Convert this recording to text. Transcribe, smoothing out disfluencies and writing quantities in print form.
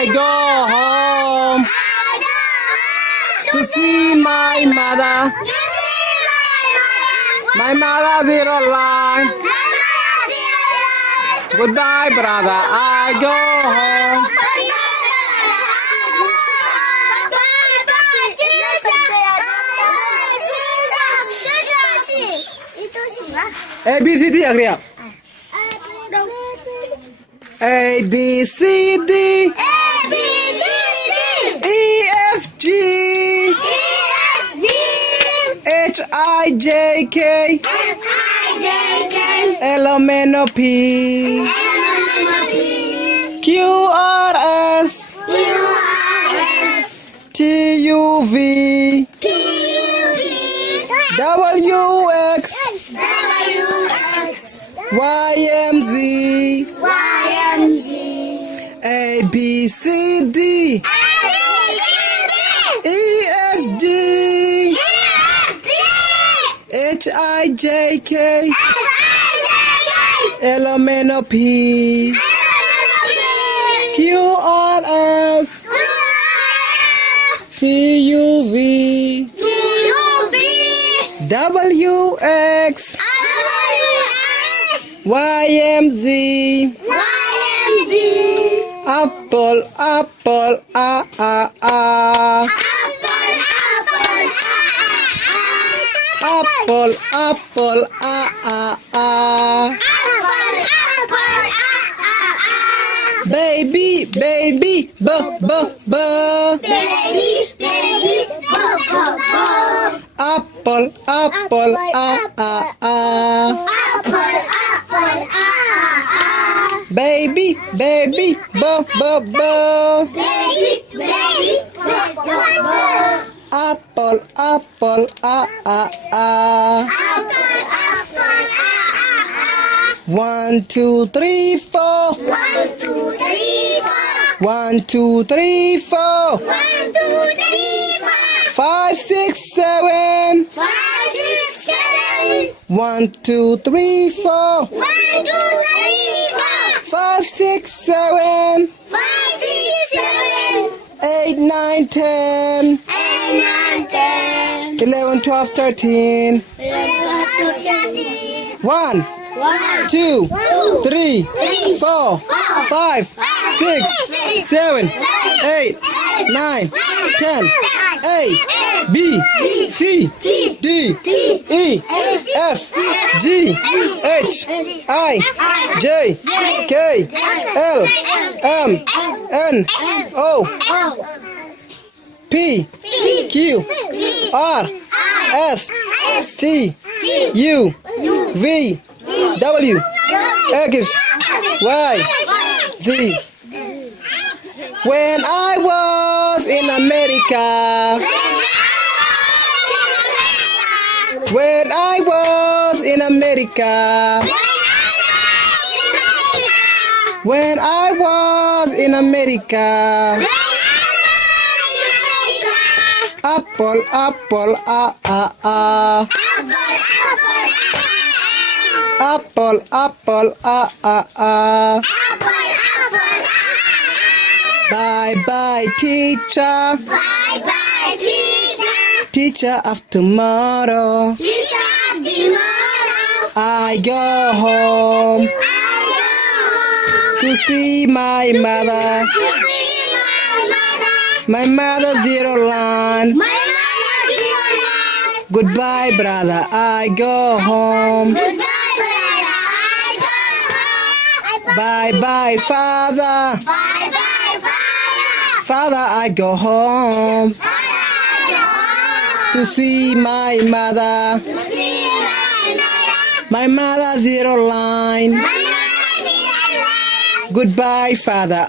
I go home to see my mother. My mother zero line. Goodbye, brother. I go home. A B C D agree. A B C D E F G H I J K L M N O P Q R S T U V W X Y M Z A B C D E F G H I J K L M N O P Q R S T U V W X Y M Z Apple, apple, ah, ah, ah. Apple, apple, ah, ah, ah. Baby, baby, buh, buh, buh. Apple, apple, ah, ah, ah. Baby, baby, buh, buh, buh. Apple, apple, ah, ah, ah. 1, 2, 3, 4. 1, 2, 3, 4. 5, 6, 7. 1, 2, 3, 4. 5, 6, 7. 8, 9, 10. 11, 12, 13. 1, 2, 3, 4, 5, 6, 7, 8, 9, 10. A, B, C, D, E, F, G, H, I, J, K, L, M, N, O, P, Q, R, S, T, U, V, W, X, Y, Z. When I was in America, when I was in America, when I was in America, apple, apple, ah, ah, ah. Apple, apple, ah, ah, ah. Bye, bye, teacher. Teacher of tomorrow. I go home to see my mother. My mother zero line. Goodbye, brother. I go home. Bye, bye, father. Father, I go home to see my mother. My mother zero line. Goodbye, father.